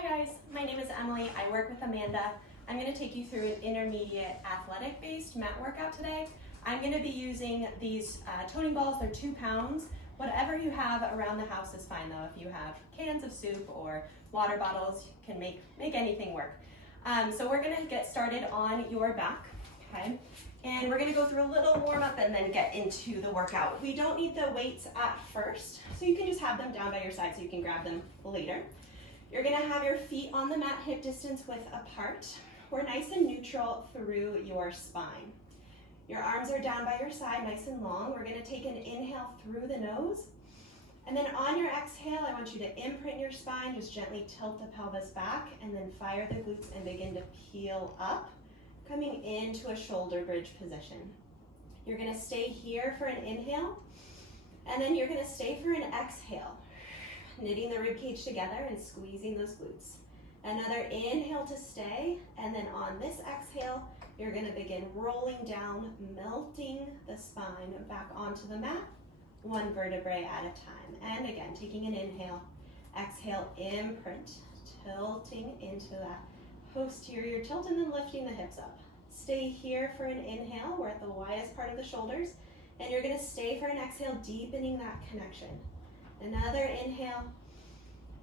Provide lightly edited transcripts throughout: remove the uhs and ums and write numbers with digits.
Hi guys, my name is Emily. I work with Amanda. I'm going to take you through an intermediate athletic-based mat workout today. I'm going to be using these toning balls. They're 2 pounds. Whatever you have around the house is fine though. If you have cans of soup or water bottles, you can make anything work. So we're going to get started on your back, okay? And we're going to go through a little warm up and then get into the workout. We don't need the weights at first, so you can just have them down by your side so you can grab them later. You're going to have your feet on the mat hip distance width apart. We're nice and neutral through your spine. Your arms are down by your side, nice and long. We're going to take an inhale through the nose. And then on your exhale, I want you to imprint your spine, just gently tilt the pelvis back, and then fire the glutes and begin to peel up, coming into a shoulder bridge position. You're going to stay here for an inhale, and then you're going to stay for an exhale, knitting the ribcage together and squeezing those glutes. Another inhale to stay, and then on this exhale, you're going to begin rolling down, melting the spine back onto the mat, one vertebrae at a time. And again, taking an inhale, exhale, imprint, tilting into that posterior tilt, and then lifting the hips up. Stay here for an inhale. We're at the widest part of the shoulders, and you're going to stay for an exhale, deepening that connection. Another inhale,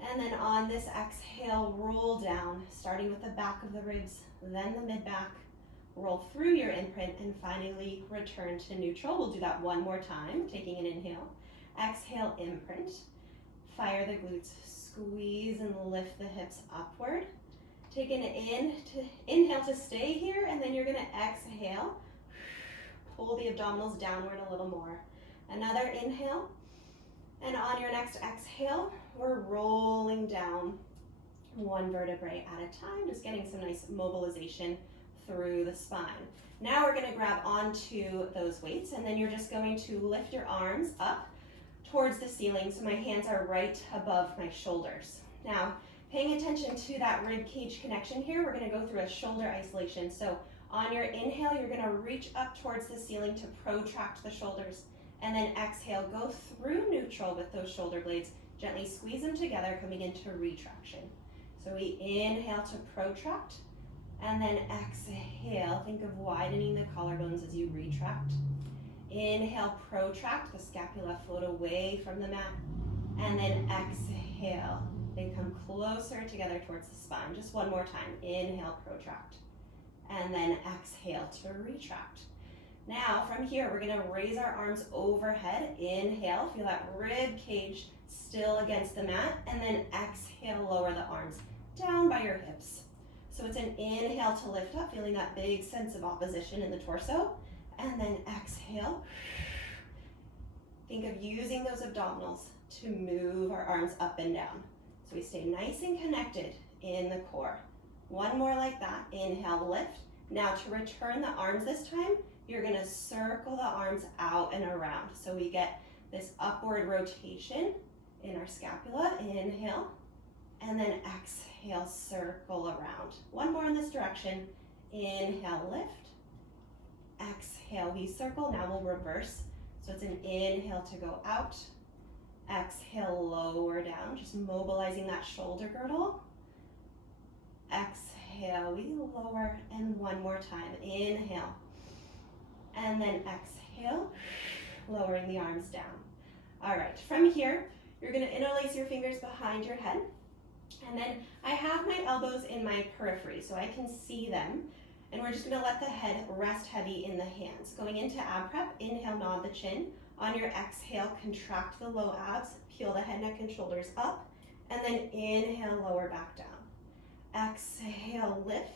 and then on this exhale, roll down, starting with the back of the ribs, then the mid-back, roll through your imprint, and finally return to neutral. We'll do that one more time, taking an inhale, exhale, imprint, fire the glutes, squeeze and lift the hips upward. Take an inhale to stay here, and then you're going to exhale, pull the abdominals downward a little more. Another inhale. And on your next exhale, we're rolling down one vertebrae at a time, just getting some nice mobilization through the spine. Now we're going to grab onto those weights, and then you're just going to lift your arms up towards the ceiling so my hands are right above my shoulders. Now, paying attention to that rib cage connection here, we're going to go through a shoulder isolation. So on your inhale, you're going to reach up towards the ceiling to protract the shoulders. And then exhale, go through neutral with those shoulder blades. Gently squeeze them together, coming into retraction. So we inhale to protract, and then exhale. Think of widening the collarbones as you retract. Inhale, protract, the scapula float away from the mat. And then exhale, they come closer together towards the spine. Just one more time. Inhale, protract. And then exhale to retract. Now, from here, we're going to raise our arms overhead. Inhale, feel that rib cage still against the mat, and then exhale, lower the arms down by your hips. So it's an inhale to lift up, feeling that big sense of opposition in the torso, and then exhale. Think of using those abdominals to move our arms up and down. So we stay nice and connected in the core. One more like that. Inhale, lift. Now to return the arms this time, you're going to circle the arms out and around. So we get this upward rotation in our scapula. Inhale, and then exhale, circle around. One more in this direction. Inhale, lift. Exhale, we circle. Now we'll reverse. So it's an inhale to go out. Exhale, lower down, just mobilizing that shoulder girdle. Exhale, we lower, and one more time. Inhale. And then exhale, lowering the arms down. All right, from here, you're going to interlace your fingers behind your head. And then I have my elbows in my periphery, so I can see them. And we're just going to let the head rest heavy in the hands. Going into ab prep, inhale, nod the chin. On your exhale, contract the low abs, peel the head, neck, and shoulders up. And then inhale, lower back down. Exhale, lift.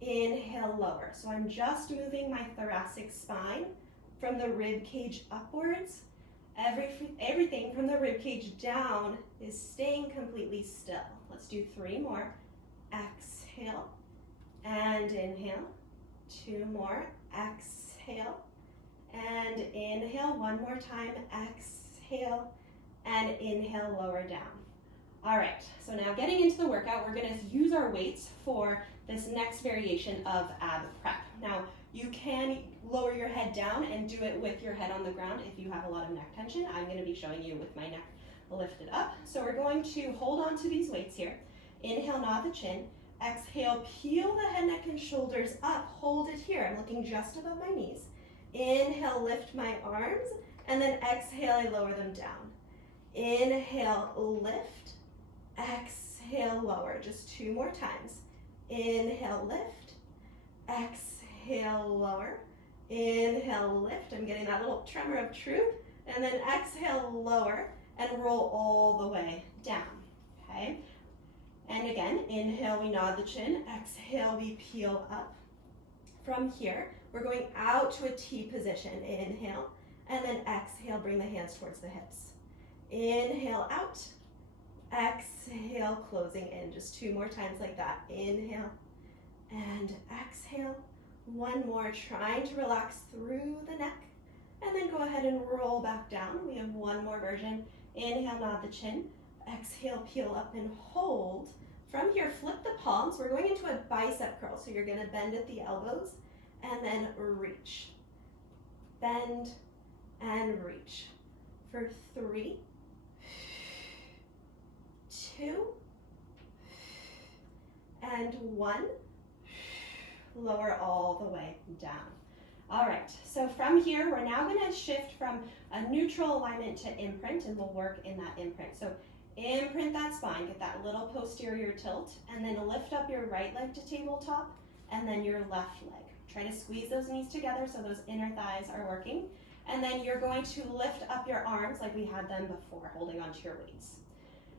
Inhale, lower. So I'm just moving my thoracic spine from the rib cage upwards. Everything from the rib cage down is staying completely still. Let's do 3 more. Exhale and inhale. 2 more. Exhale and inhale. 1 more time. Exhale and inhale, lower down. All right, so now getting into the workout, we're going to use our weights for this next variation of ab prep. Now, you can lower your head down and do it with your head on the ground if you have a lot of neck tension. I'm going to be showing you with my neck lifted up. So we're going to hold on to these weights here. Inhale, nod the chin. Exhale, peel the head, neck, and shoulders up. Hold it here. I'm looking just above my knees. Inhale, lift my arms, and then exhale, I lower them down. Inhale, lift. Exhale, lower. Just 2 more times. Inhale, lift. Exhale, lower. Inhale, lift. I'm getting that little tremor of truth. And then exhale, lower, and roll all the way down, okay? And again, inhale, we nod the chin. Exhale, we peel up. From here, we're going out to a T position. Inhale, and then exhale, bring the hands towards the hips. Inhale, out. Exhale, closing in. Just 2 more times like that. Inhale, and exhale. 1 more, trying to relax through the neck. And then go ahead and roll back down. We have 1 more version. Inhale, nod the chin. Exhale, peel up and hold. From here, flip the palms. We're going into a bicep curl. So you're going to bend at the elbows and then reach. Bend and reach. For 3, 2, and 1. Lower all the way down. All right, so from here, we're now gonna shift from a neutral alignment to imprint, and we'll work in that imprint. So imprint that spine, get that little posterior tilt, and then lift up your right leg to tabletop, and then your left leg. Try to squeeze those knees together so those inner thighs are working. And then you're going to lift up your arms like we had them before, holding onto your weights.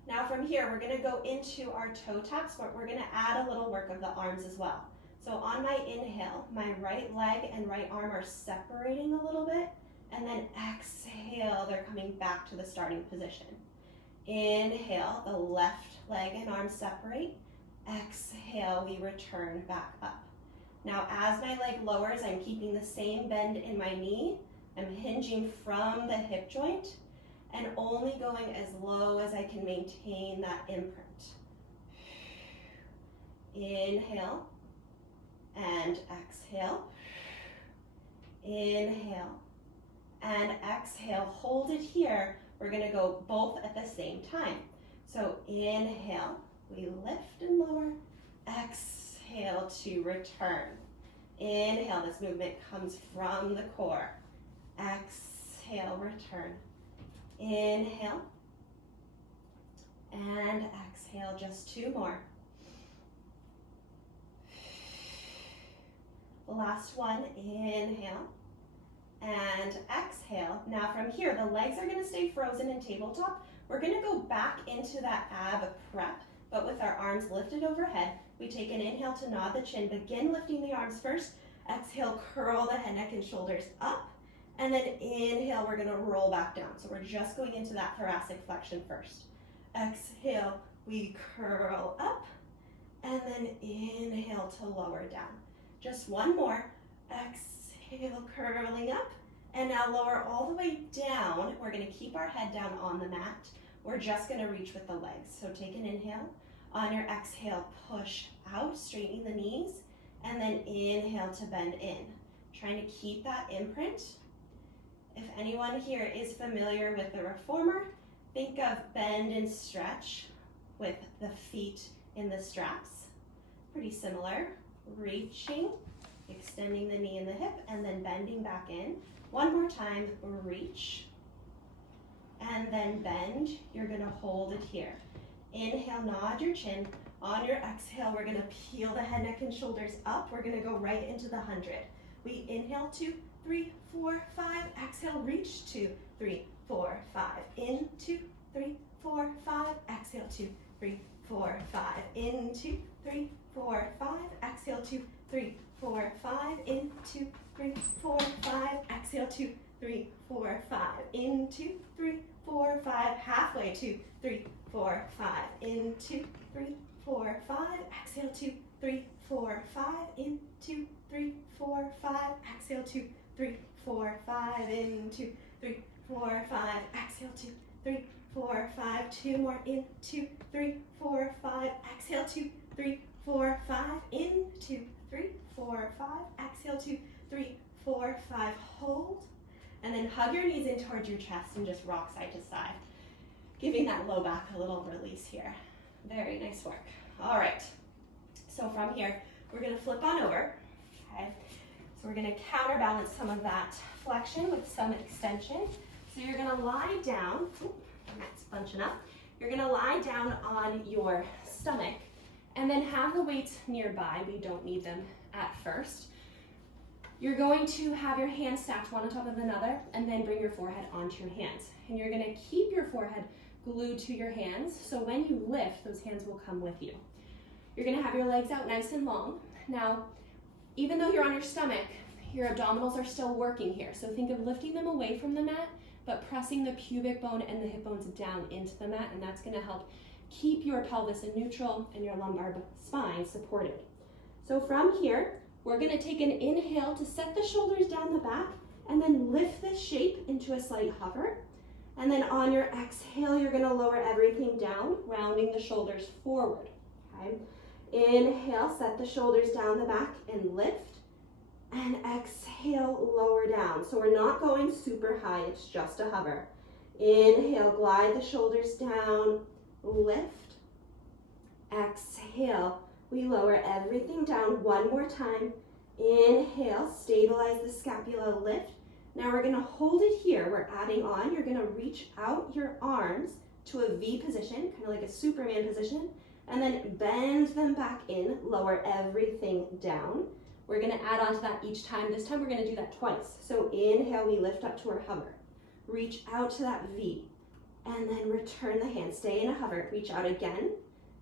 Now from here, we're gonna go into our toe taps, but we're gonna add a little work of the arms as well. So on my inhale, my right leg and right arm are separating a little bit, and then exhale, they're coming back to the starting position. Inhale, the left leg and arm separate. Exhale, we return back up. Now as my leg lowers, I'm keeping the same bend in my knee. I'm hinging from the hip joint and only going as low as I can maintain that imprint. Inhale. And exhale, inhale, and exhale. Hold it here. We're going to go both at the same time. So inhale, we lift and lower. Exhale to return. Inhale, this movement comes from the core. Exhale, return. Inhale, and exhale. Just 2 more. Last one, inhale and exhale. Now from here, the legs are gonna stay frozen in tabletop. We're gonna go back into that ab prep, but with our arms lifted overhead. We take an inhale to nod the chin, begin lifting the arms first. Exhale, curl the head, neck, and shoulders up. And then inhale, we're gonna roll back down. So we're just going into that thoracic flexion first. Exhale, we curl up, and then inhale to lower down. Just 1 more. Exhale, curling up. And now lower all the way down. We're going to keep our head down on the mat. We're just going to reach with the legs. So take an inhale. On your exhale, push out, straightening the knees. And then inhale to bend in. Trying to keep that imprint. If anyone here is familiar with the reformer, think of bend and stretch with the feet in the straps. Pretty similar. Reaching, extending the knee and the hip, and then bending back in. 1 more time, reach, and then bend. You're gonna hold it here. Inhale, nod your chin. On your exhale, we're gonna peel the head, neck, and shoulders up. We're gonna go right into the 100. We inhale, 2, 3, 4, 5. Exhale, reach, 2, 3, 4, 5. In, 2, 3, 4, 5. Exhale, 2, 3, 4, 5. In, 2, 3, 4, 5. Exhale, 2, 3, 4, 5. In, 2, 3, 4, 5. Exhale, 2, 3, 4, 5. In, 2, 3, 4, 5. Halfway, 2, 3, 4, 5. In, 2, 3, 4, 5. Exhale, 2, 3, 4, 5. In, 2, 3, 4, 5. Exhale, 2, 3, 4, 5. In, 2, 3, 4, 5. Exhale, 2, 3, 4, 5. 2 more. In, 2, 3, 4, 5. Exhale, 2, 3, 4, 5. In, 2, 3, 4, 5. Exhale, 2, 3, 4, 5. Hold. And then hug your knees in towards your chest and just rock side to side. Giving that low back a little release here. Very nice work. All right. So from here, we're going to flip on over. Okay. So we're going to counterbalance some of that flexion with some extension. So you're going to lie down. Ooh, that's bunching up. You're going to lie down on your stomach and then have the weights nearby. We don't need them at first. You're going to have your hands stacked one on top of another and then bring your forehead onto your hands. And you're going to keep your forehead glued to your hands, so when you lift, those hands will come with you. You're going to have your legs out nice and long. Now, even though you're on your stomach, your abdominals are still working here. So think of lifting them away from the mat, but pressing the pubic bone and the hip bones down into the mat, and that's going to help keep your pelvis in neutral and your lumbar spine supported. So from here, we're going to take an inhale to set the shoulders down the back and then lift this shape into a slight hover. And then on your exhale, you're going to lower everything down, rounding the shoulders forward. Okay? Inhale, set the shoulders down the back and lift. And exhale, lower down. So we're not going super high, it's just a hover. Inhale, glide the shoulders down, lift. Exhale, we lower everything down one more time. Inhale, stabilize the scapula, lift. Now we're going to hold it here. We're adding on. You're going to reach out your arms to a V position, kind of like a Superman position, and then bend them back in, lower everything down. We're going to add on to that each time. This time we're going to do that twice. So inhale, we lift up to our hover. Reach out to that V, and then return the hand. Stay in a hover. Reach out again.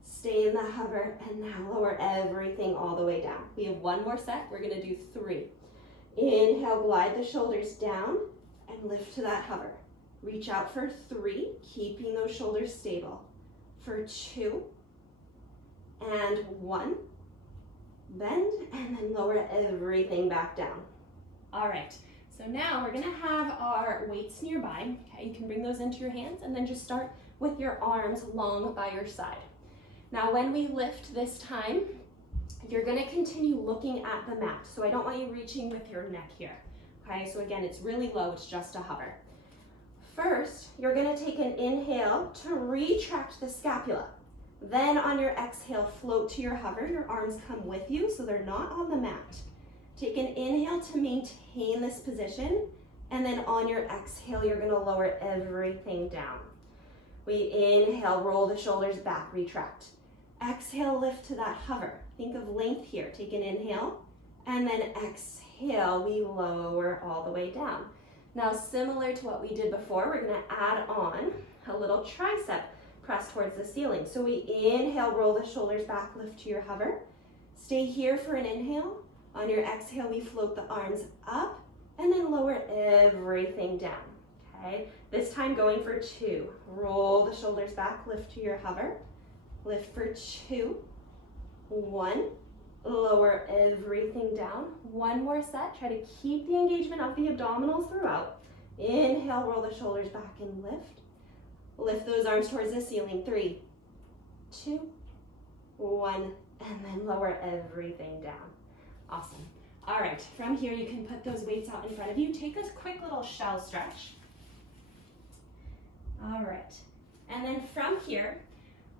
Stay in the hover, and now lower everything all the way down. We have one more set. We're going to do 3. Inhale, glide the shoulders down and lift to that hover. Reach out for 3, keeping those shoulders stable. For 2 and 1. Bend and then lower everything back down. All right, so now we're gonna have our weights nearby. Okay, you can bring those into your hands and then just start with your arms long by your side. Now when we lift this time, you're going to continue looking at the mat. So I don't want you reaching with your neck here. Okay, so again, it's really low, it's just a hover. First, you're going to take an inhale to retract the scapula. Then on your exhale, float to your hover. Your arms come with you so they're not on the mat. Take an inhale to maintain this position. And then on your exhale, you're going to lower everything down. We inhale, roll the shoulders back, retract. Exhale, lift to that hover. Think of length here. Take an inhale, and then exhale, we lower all the way down. Now, similar to what we did before, we're going to add on a little tricep press towards the ceiling. So we inhale, roll the shoulders back, lift to your hover. Stay here for an inhale. On your exhale, we float the arms up, and then lower everything down. Okay, this time going for 2. Roll the shoulders back, lift to your hover. Lift for 2, 1, lower everything down. One more set. Try to keep the engagement of the abdominals throughout. Inhale, roll the shoulders back and lift. Lift those arms towards the ceiling. 3, 2, 1, and then lower everything down. Awesome. All right, from here you can put those weights out in front of you. Take a quick little shell stretch. All right, and then from here,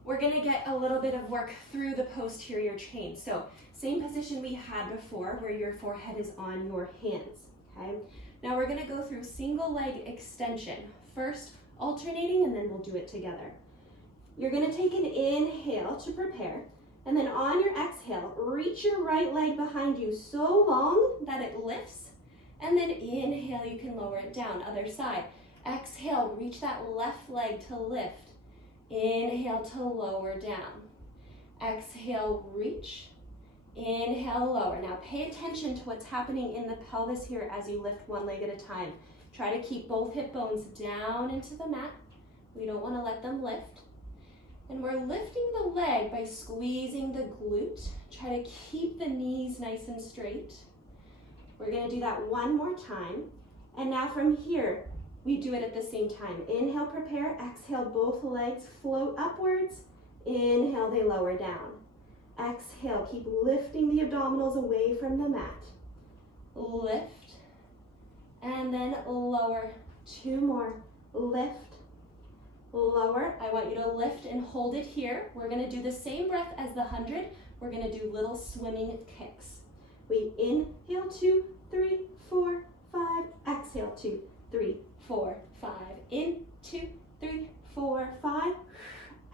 we're going to get a little bit of work through the posterior chain. So same position we had before where your forehead is on your hands. Okay. Now we're going to go through single leg extension. First alternating and then we'll do it together. You're going to take an inhale to prepare, and then on your exhale, reach your right leg behind you so long that it lifts, and then inhale, you can lower it down. Other side. Exhale, reach that left leg to lift. Inhale to lower down. Exhale, reach. Inhale, lower. Now pay attention to what's happening in the pelvis here as you lift one leg at a time. Try to keep both hip bones down into the mat. We don't want to let them lift. And we're lifting the leg by squeezing the glute. Try to keep the knees nice and straight. We're going to do that one more time. And now from here, we do it at the same time. Inhale, prepare. Exhale, both legs float upwards. Inhale, they lower down. Exhale, keep lifting the abdominals away from the mat. Lift, and then lower. 2 more. Lift, lower. I want you to lift and hold it here. We're gonna do the same breath as the 100. We're gonna do little swimming kicks. We inhale, 2, 3, 4, 5. Exhale, 2, 3, 4, 5. In, 2, 3, 4, 5.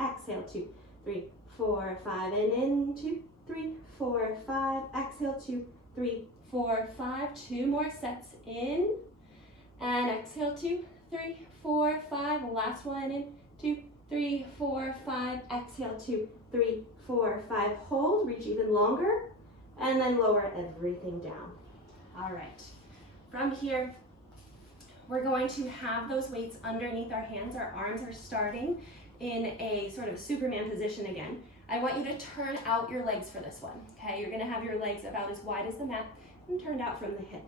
Exhale, 2, 3, 4, 5. And in, 2, 3, 4, 5. Exhale, 2, 3, 4, 5. 2 more sets. In and exhale, 2, 3, 4, 5. Last one. In, 2, 3, 4, 5. Exhale, 2, 3, 4, 5. Hold, reach even longer, and then lower everything down. All right. From here, we're going to have those weights underneath our hands. Our arms are starting in a sort of Superman position again. I want you to turn out your legs for this one, okay? You're gonna have your legs about as wide as the mat and turned out from the hip.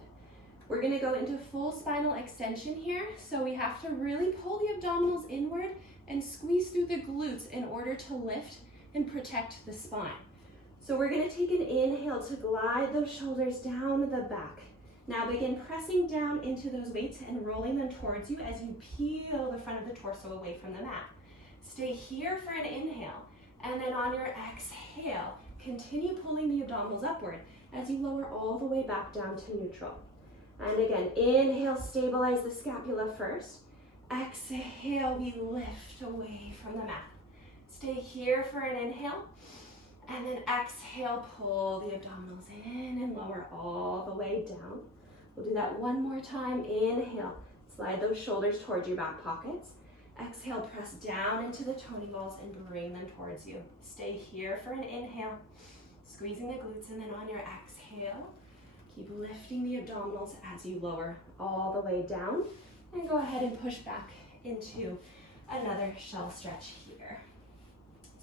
We're gonna go into full spinal extension here, so we have to really pull the abdominals inward and squeeze through the glutes in order to lift and protect the spine. So we're gonna take an inhale to glide those shoulders down the back. Now begin pressing down into those weights and rolling them towards you as you peel the front of the torso away from the mat. Stay here for an inhale, and then on your exhale, continue pulling the abdominals upward as you lower all the way back down to neutral. And again, inhale, stabilize the scapula first. Exhale, we lift away from the mat. Stay here for an inhale, and then exhale, pull the abdominals in and lower all the way down. We'll do that one more time. Inhale, slide those shoulders towards your back pockets. Exhale, press down into the toning balls and bring them towards you. Stay here for an inhale, squeezing the glutes, and then on your exhale, keep lifting the abdominals as you lower all the way down. And go ahead and push back into another shell stretch here.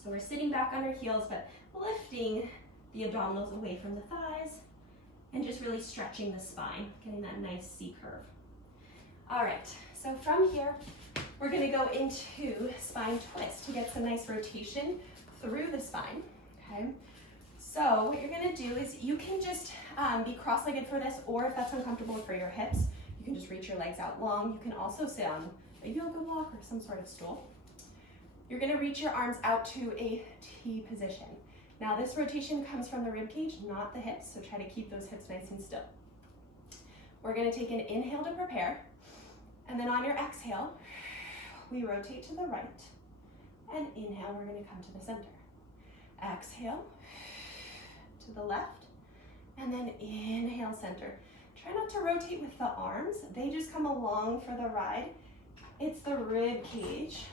So we're sitting back on our heels, but lifting the abdominals away from the thighs and just really stretching the spine, getting that nice C curve. All right, so from here, we're gonna go into spine twist to get some nice rotation through the spine, okay? So what you're gonna do is you can just be cross-legged for this, or if that's uncomfortable for your hips, you can just reach your legs out long. You can also sit on a yoga block or some sort of stool. You're gonna reach your arms out to a T position. Now this rotation comes from the rib cage, not the hips, so try to keep those hips nice and still. We're gonna take an inhale to prepare, and then on your exhale, we rotate to the right, and inhale, we're gonna come to the center. Exhale, to the left, and then inhale, center. Try not to rotate with the arms, they just come along for the ride. It's the rib cage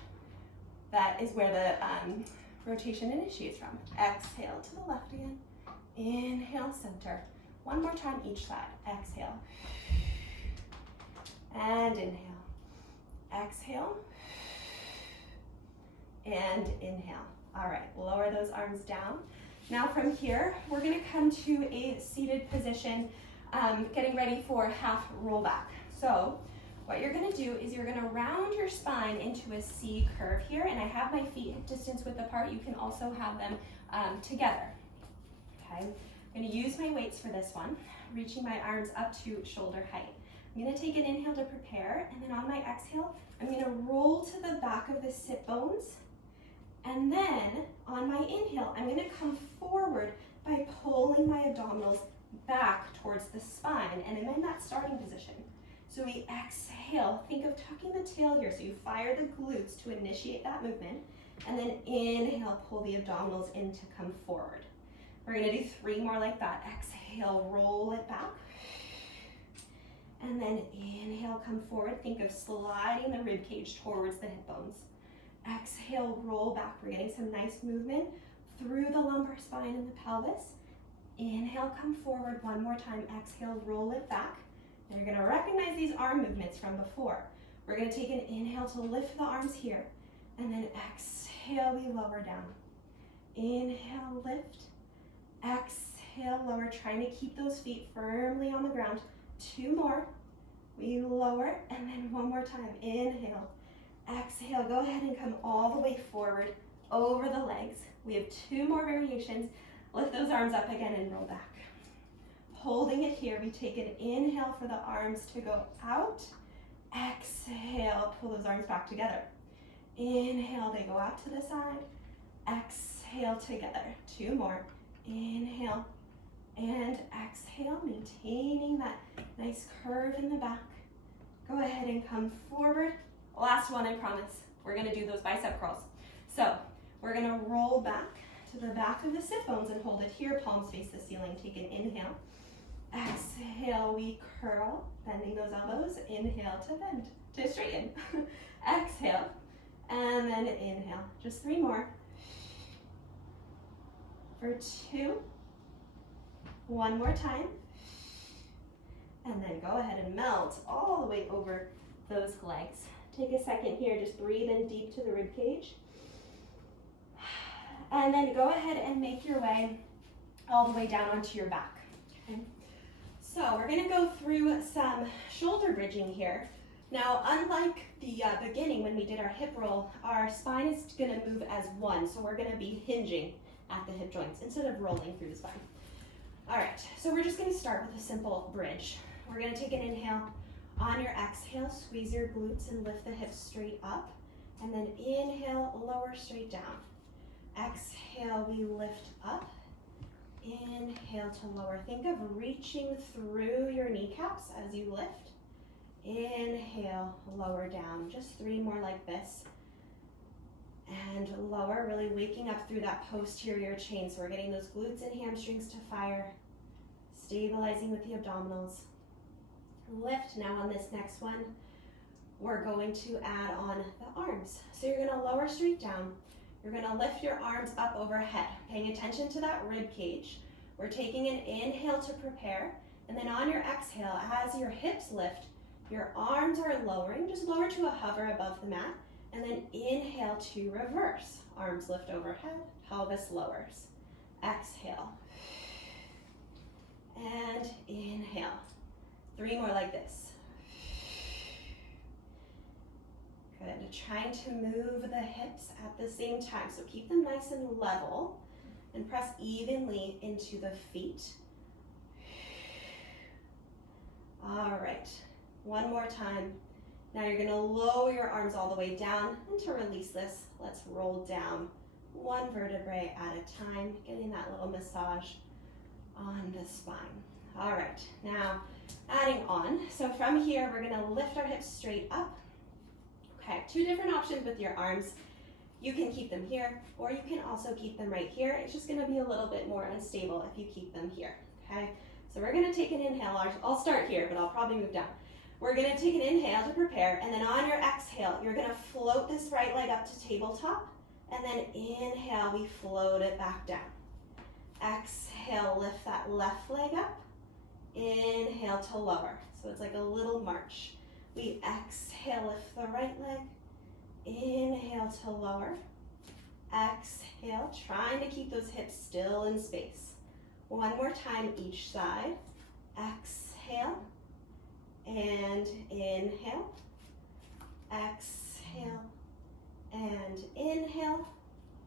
that is where the rotation initiates from. Exhale to the left again, inhale, center. One more time each side. Exhale, and inhale. Exhale, and inhale. All right, lower those arms down. Now from here, we're gonna come to a seated position, getting ready for half rollback. So what you're gonna do is you're gonna round your spine into a C curve here, and I have my feet hip distance width apart. You can also have them together, okay? I'm gonna use my weights for this one, reaching my arms up to shoulder height. I'm gonna take an inhale to prepare, and then on my exhale, I'm gonna roll to the back of the sit bones, and then on my inhale, I'm gonna come forward by pulling my abdominals back towards the spine, and I'm in that starting position. So we exhale, think of tucking the tail here, so you fire the glutes to initiate that movement, and then inhale, pull the abdominals in to come forward. We're gonna do 3 more like that. Exhale, roll it back, and then inhale, come forward. Think of sliding the rib cage towards the hip bones. Exhale, roll back. We're getting some nice movement through the lumbar spine and the pelvis. Inhale, come forward. One more time. Exhale, roll it back. Now you're gonna recognize these arm movements from before. We're gonna take an inhale to lift the arms here, and then exhale, we lower down. Inhale, lift. Exhale, lower, trying to keep those feet firmly on the ground. 2 more. We lower, and then one more time. Inhale. Exhale, go ahead and come all the way forward over the legs. We have 2 more variations. Lift those arms up again and roll back. Holding it here, we take an inhale for the arms to go out. Exhale, pull those arms back together. Inhale, they go out to the side. Exhale together. 2 more. Inhale and exhale, maintaining that nice curve in the back. Go ahead and come forward. Last one, I promise. We're gonna do those bicep curls. So we're gonna roll back to the back of the sit bones and hold it here, palms face the ceiling. Take an inhale. Exhale, we curl, bending those elbows. Inhale to bend, to straighten. Exhale, and then inhale. Just 3 more. For 2. 1 more time. And then go ahead and melt all the way over those legs. Take a second here, just breathe in deep to the rib cage. And then go ahead and make your way all the way down onto your back. Okay. So we're gonna go through some shoulder bridging here. Now, unlike the beginning when we did our hip roll, our spine is gonna move as one. So we're gonna be hinging at the hip joints instead of rolling through the spine. All right, so we're just gonna start with a simple bridge. We're gonna take an inhale. On your exhale, squeeze your glutes and lift the hips straight up. And then inhale, lower straight down. Exhale, we lift up. Inhale to lower. Think of reaching through your kneecaps as you lift. Inhale, lower down. Just 3 more like this. And lower, really waking up through that posterior chain. So we're getting those glutes and hamstrings to fire. Stabilizing with the abdominals. Lift. Now on this next one, we're going to add on the arms. So you're gonna lower straight down. You're gonna lift your arms up overhead, paying attention to that rib cage. We're taking an inhale to prepare, and then on your exhale, as your hips lift, your arms are lowering, just lower to a hover above the mat, and then inhale to reverse. Arms lift overhead, pelvis lowers. Exhale. And inhale. 3 more like this. Good. Trying to move the hips at the same time. So keep them nice and level and press evenly into the feet. All right. 1 more time. Now you're gonna lower your arms all the way down, and to release this, let's roll down 1 vertebrae at a time, getting that little massage on the spine. All right, now adding on. So from here, we're gonna lift our hips straight up. Okay, 2 different options with your arms. You can keep them here, or you can also keep them right here. It's just gonna be a little bit more unstable if you keep them here, okay? So we're gonna take an inhale. I'll start here, but I'll probably move down. We're gonna take an inhale to prepare, and then on your exhale, you're gonna float this right leg up to tabletop, and then inhale, we float it back down. Exhale, lift that left leg up. Inhale to lower. So it's like a little march. We exhale, lift the right leg. Inhale to lower. Exhale, trying to keep those hips still in space. 1 more time each side. Exhale. And inhale, exhale, and inhale.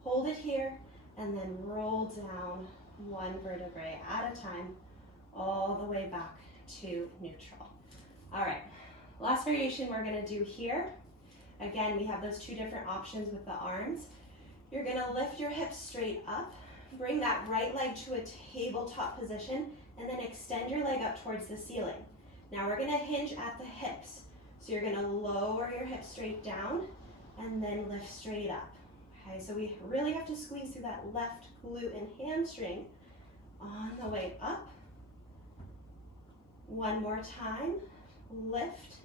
Hold it here, and then roll down 1 vertebrae at a time, all the way back to neutral. All right, last variation we're gonna do here. Again, we have those 2 different options with the arms. You're gonna lift your hips straight up, bring that right leg to a tabletop position, and then extend your leg up towards the ceiling. Now we're gonna hinge at the hips. So you're gonna lower your hips straight down and then lift straight up. Okay, so we really have to squeeze through that left glute and hamstring on the way up. 1 more time, lift,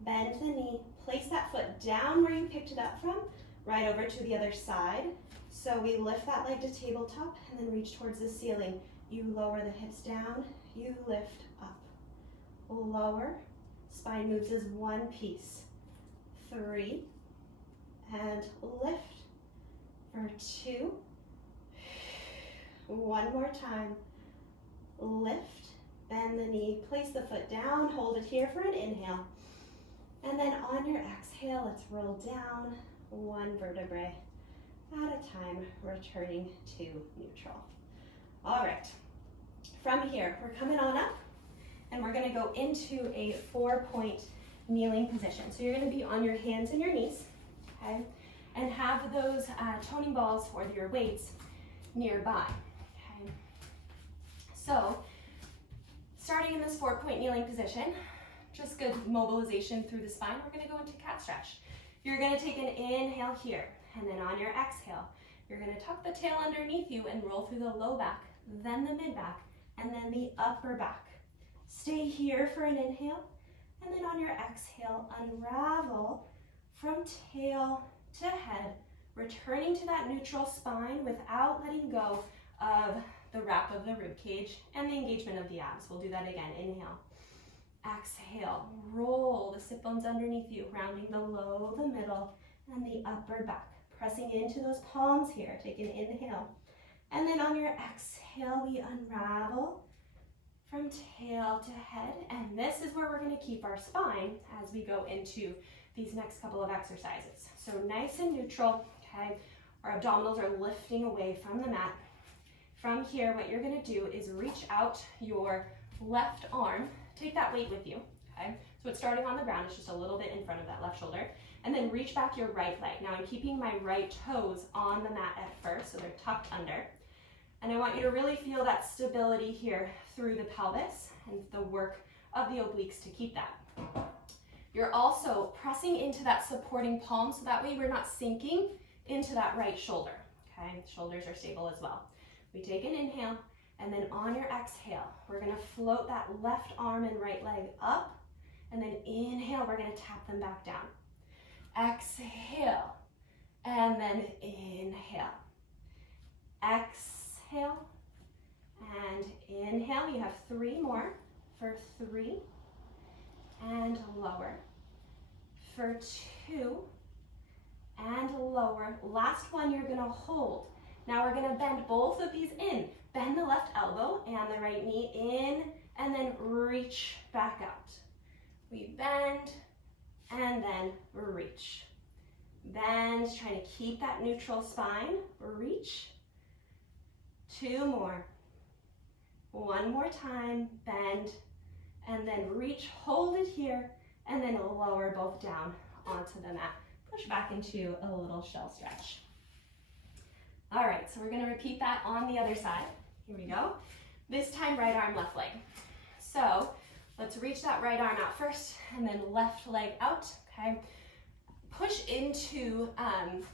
bend the knee, place that foot down where you picked it up from, right over to the other side. So we lift that leg to tabletop and then reach towards the ceiling. You lower the hips down, you lift up. Lower, spine moves as 1 piece. 3, and lift for 2. 1 more time. Lift, bend the knee, place the foot down, hold it here for an inhale. And then on your exhale, let's roll down 1 vertebrae at a time, returning to neutral. All right, from here, we're coming on up. And we're gonna go into a 4-point kneeling position. So you're gonna be on your hands and your knees, okay? and have those toning balls or your weights nearby. Okay. So, starting in this 4-point kneeling position, just good mobilization through the spine, we're gonna go into cat stretch. You're gonna take an inhale here, and then on your exhale, you're gonna tuck the tail underneath you and roll through the low back, then the mid back, and then the upper back. Stay here for an inhale, and then on your exhale, unravel from tail to head, returning to that neutral spine without letting go of the wrap of the rib cage and the engagement of the abs. We'll do that again. Inhale. Exhale. Roll the sit bones underneath you, rounding the low, the middle, and the upper back. Pressing into those palms here. Take an inhale. And then on your exhale, we unravel from tail to head. And this is where we're going to keep our spine as we go into these next couple of exercises. So nice and neutral, okay? Our abdominals are lifting away from the mat. From here, what you're gonna do is reach out your left arm, take that weight with you, okay? So it's starting on the ground, it's just a little bit in front of that left shoulder, and then reach back your right leg. Now I'm keeping my right toes on the mat at first, so they're tucked under. And I want you to really feel that stability here through the pelvis and the work of the obliques to keep that. You're also pressing into that supporting palm, so that way we're not sinking into that right shoulder, okay? Shoulders are stable as well. We take an inhale, and then on your exhale, we're gonna float that left arm and right leg up, and then inhale, we're gonna tap them back down. Exhale, and then inhale. Exhale, and inhale. You have 3 more. For 3, and lower. For 2, and lower. Last one, you're gonna hold. Now we're gonna bend both of these in. Bend the left elbow and the right knee in, and then reach back out. We bend, and then reach. Bend, trying to keep that neutral spine. Reach. 2 more. 1 more time, bend, and then reach, hold it here, and then lower both down onto the mat. Push back into a little shell stretch. All right, so we're gonna repeat that on the other side. Here we go. This time, right arm, left leg. So let's reach that right arm out first, and then left leg out, okay? Push into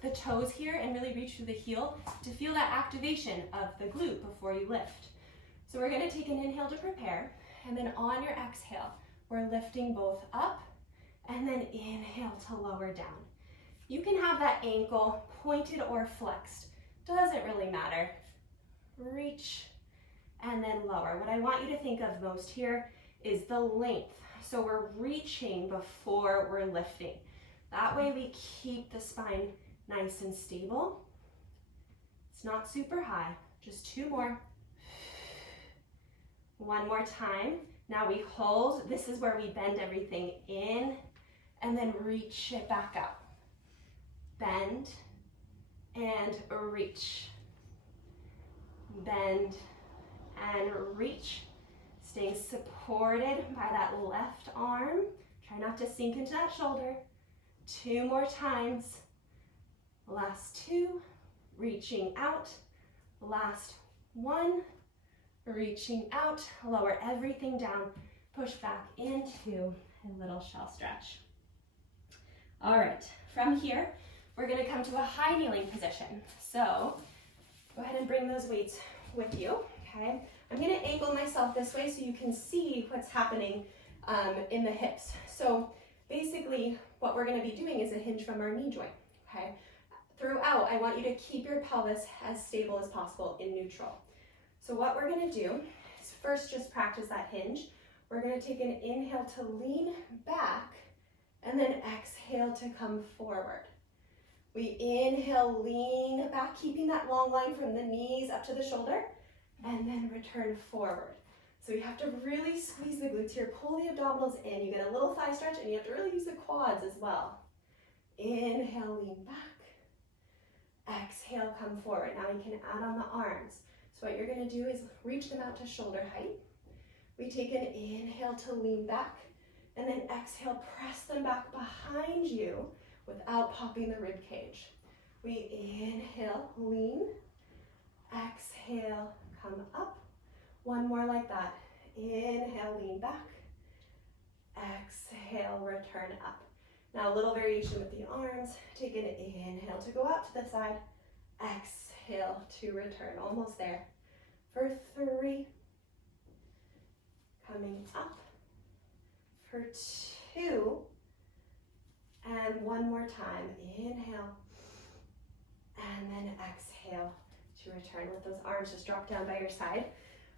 the toes here and really reach through the heel to feel that activation of the glute before you lift. So we're gonna take an inhale to prepare, and then on your exhale, we're lifting both up, and then inhale to lower down. You can have that ankle pointed or flexed. Doesn't really matter. Reach, and then lower. What I want you to think of most here is the length. So we're reaching before we're lifting. That way we keep the spine nice and stable. It's not super high, just 2 more. 1 more time. Now we hold. This is where we bend everything in, and then reach it back up. Bend, and reach. Bend, and reach. Staying supported by that left arm. Try not to sink into that shoulder. 2 more times. Last 2, reaching out. Last 1, reaching out. Lower everything down. Push back into a little shell stretch. All right, from here, we're gonna come to a high kneeling position. So go ahead and bring those weights with you, okay? I'm gonna angle myself this way so you can see what's happening in the hips. So basically what we're gonna be doing is a hinge from our knee joint, okay? Throughout, I want you to keep your pelvis as stable as possible in neutral. So what we're gonna do is first just practice that hinge. We're gonna take an inhale to lean back, and then exhale to come forward. We inhale, lean back, keeping that long line from the knees up to the shoulder, and then return forward. So you have to really squeeze the glutes here, pull the abdominals in. You get a little thigh stretch, and you have to really use the quads as well. Inhale, lean back. Exhale, come forward. Now we can add on the arms. So what you're gonna do is reach them out to shoulder height. We take an inhale to lean back, and then exhale, press them back behind you without popping the rib cage. We inhale, lean. Exhale, come up. One more like that. Inhale, lean back. Exhale, return up. Now a little variation with the arms. Take an inhale to go out to the side. Exhale to return. Almost there. For 3. Coming up. For 2. And one more time. Inhale. And then exhale to return. Let those arms just drop down by your side.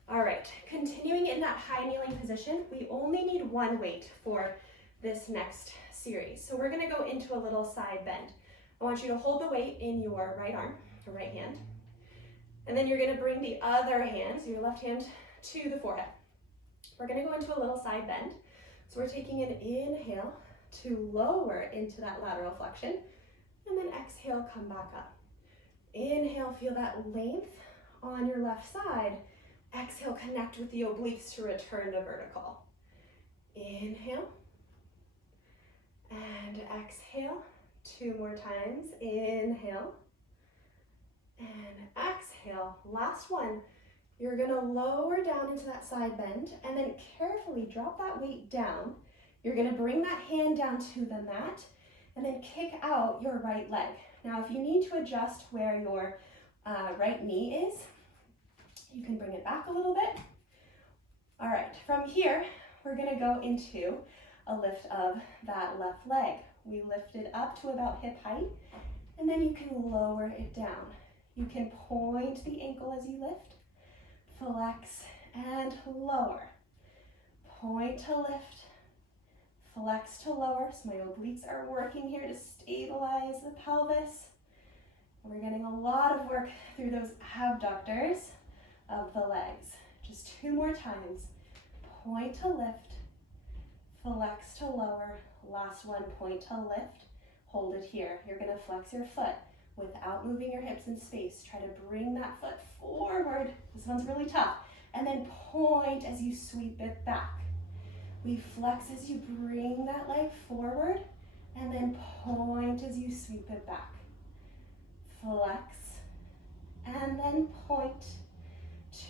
All right, continuing in that high kneeling position, we only need one weight for this next series. So we're gonna go into a little side bend. I want you to hold the weight in your right arm, your right hand, and then you're gonna bring the other hand, so your left hand, to the forehead. We're gonna go into a little side bend. So we're taking an inhale to lower into that lateral flexion, and then exhale, come back up. Inhale, feel that length on your left side. Exhale, connect with the obliques to return to vertical. Inhale. And exhale. 2 more times. Inhale. And exhale. Last one. You're gonna lower down into that side bend and then carefully drop that weight down. You're gonna bring that hand down to the mat and then kick out your right leg. Now, if you need to adjust where your right knee is, you can bring it back a little bit. All right, from here, we're gonna go into a lift of that left leg. We lift it up to about hip height, and then you can lower it down. You can point the ankle as you lift, flex and lower. Point to lift, flex to lower. So my obliques are working here to stabilize the pelvis. We're getting a lot of work through those abductors of the legs. Just 2 more times. Point to lift, flex to lower. Last one, point to lift. Hold it here. You're gonna flex your foot without moving your hips in space. Try to bring that foot forward. This one's really tough. And then point as you sweep it back. We flex as you bring that leg forward, and then point as you sweep it back. Flex, and then point.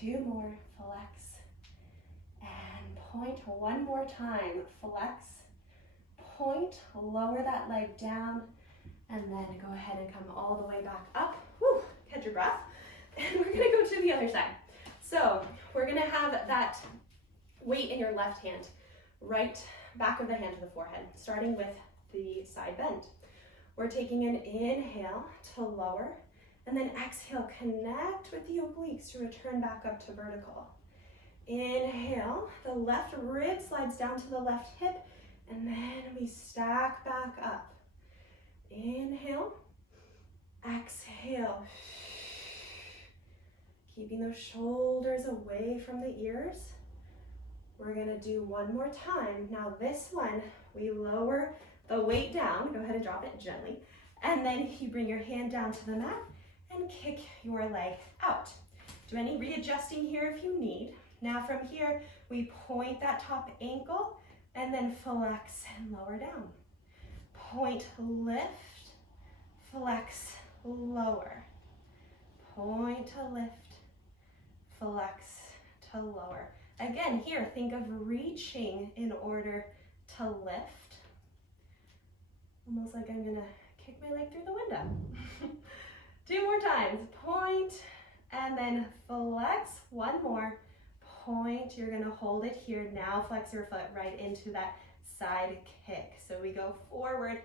2 more, flex, and point. 1 more time, flex, point, lower that leg down, and then go ahead and come all the way back up. Whew, catch your breath. And we're gonna go to the other side. So we're gonna have that weight in your left hand, right back of the hand to the forehead, starting with the side bend. We're taking an inhale to lower, and then exhale, connect with the obliques to return back up to vertical. Inhale, the left rib slides down to the left hip, and then we stack back up. Inhale, exhale. Keeping those shoulders away from the ears. We're gonna do 1 more time. Now this one, we lower the weight down. Go ahead and drop it gently. And then you bring your hand down to the mat and kick your leg out. Do any readjusting here if you need. Now from here, we point that top ankle and then flex and lower down. Point, lift, flex, lower. Point to lift, flex to lower. Again, here, think of reaching in order to lift. Almost like I'm gonna kick my leg through the window. 2 more times, point, and then flex. 1 more, point. You're gonna hold it here. Now flex your foot right into that side kick. So we go forward,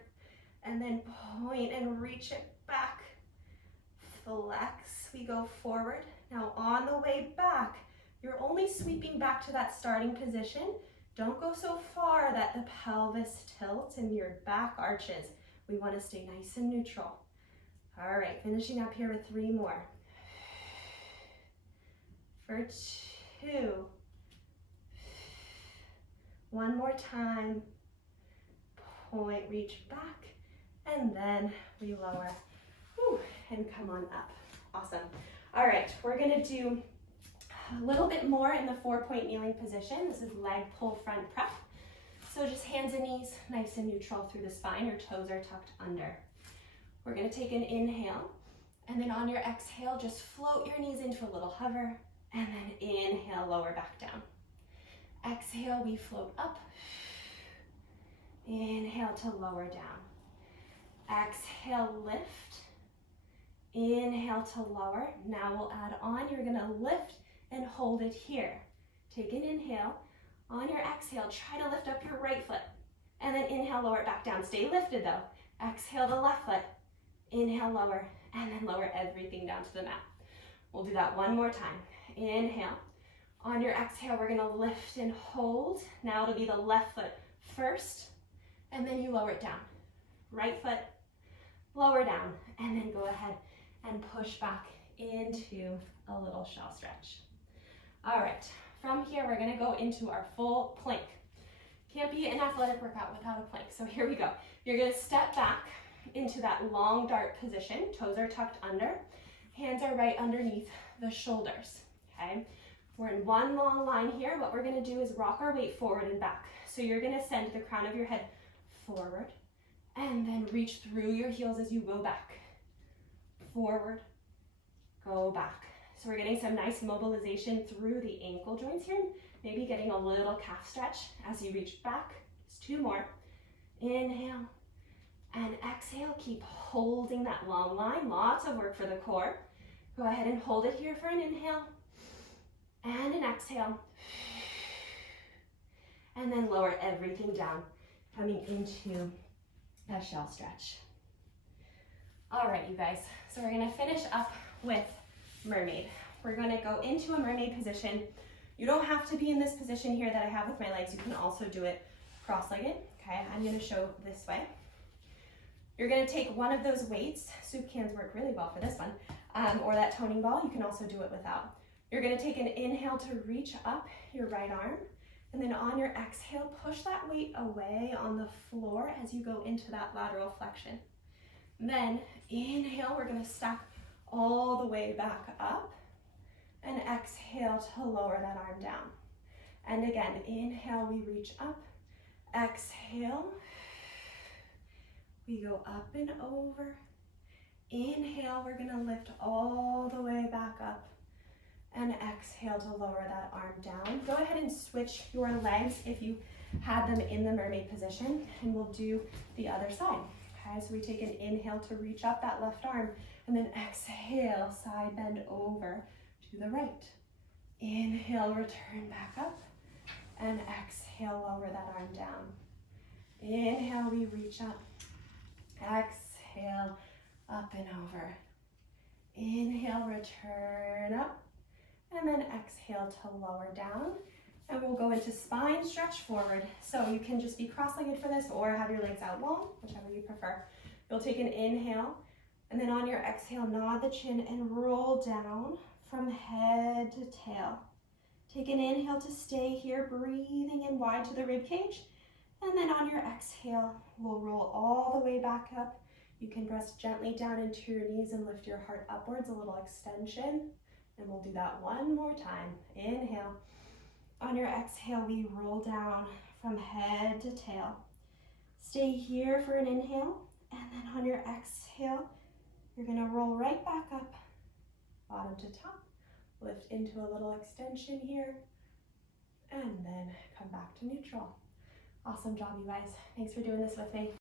and then point and reach it back. Flex, we go forward. Now on the way back, you're only sweeping back to that starting position. Don't go so far that the pelvis tilts and your back arches. We want to stay nice and neutral. All right, finishing up here with 3 more. For 2. 1 more time. Point, reach back, and then we lower. Whew, and come on up. Awesome. All right, we're gonna do a little bit more in the 4-point kneeling position. This is leg pull front prep. So just hands and knees nice and neutral through the spine. Your toes are tucked under. We're gonna take an inhale, and then on your exhale, just float your knees into a little hover, and then inhale, lower back down. Exhale, we float up. Inhale to lower down. Exhale, lift. Inhale to lower. Now we'll add on. You're gonna lift and hold it here. Take an inhale. On your exhale, try to lift up your right foot. And then inhale, lower it back down. Stay lifted though. Exhale the left foot. Inhale, lower, and then lower everything down to the mat. We'll do that one more time. Inhale. On your exhale, we're gonna lift and hold. Now it'll be the left foot first, and then you lower it down. Right foot, lower down, and then go ahead and push back into a little shell stretch. All right, from here, we're gonna go into our full plank. Can't be an athletic workout without a plank, so here we go. You're gonna step back into that long dart position. Toes are tucked under, hands are right underneath the shoulders, okay? We're in one long line here. What we're gonna do is rock our weight forward and back. So you're gonna send the crown of your head forward, and then reach through your heels as you go back. Forward, go back. So we're getting some nice mobilization through the ankle joints here, maybe getting a little calf stretch as you reach back. Just two more. Inhale and exhale. Keep holding that long line. Lots of work for the core. Go ahead and hold it here for an inhale and an exhale. And then lower everything down, coming into a shell stretch. All right, you guys. So we're gonna finish up with mermaid. We're gonna go into a mermaid position. You don't have to be in this position here that I have with my legs. You can also do it cross-legged. Okay, I'm gonna show this way. You're gonna take one of those weights. Soup cans work really well for this one. Or that toning ball. You can also do it without. You're gonna take an inhale to reach up your right arm. And then on your exhale, push that weight away on the floor as you go into that lateral flexion. Then inhale, we're gonna stack all the way back up, and exhale to lower that arm down. And again, inhale, we reach up, exhale, we go up and over. Inhale, we're gonna lift all the way back up, and exhale to lower that arm down. Go ahead and switch your legs if you had them in the mermaid position, and we'll do the other side. Okay, so we take an inhale to reach up that left arm, and then exhale, side bend over to the right. Inhale, return back up, and exhale, lower that arm down. Inhale, we reach up, exhale, up and over. Inhale, return up, and then exhale to lower down. And we'll go into spine stretch forward. So you can just be cross-legged for this or have your legs out long, whichever you prefer. You'll take an inhale, and then on your exhale, nod the chin and roll down from head to tail. Take an inhale to stay here, breathing in wide to the rib cage. And then on your exhale, we'll roll all the way back up. You can press gently down into your knees and lift your heart upwards, a little extension. And we'll do that one more time. Inhale. On your exhale, we roll down from head to tail. Stay here for an inhale, and then on your exhale, you're gonna roll right back up, bottom to top. Lift into a little extension here, and then come back to neutral. Awesome job, you guys. Thanks for doing this with me.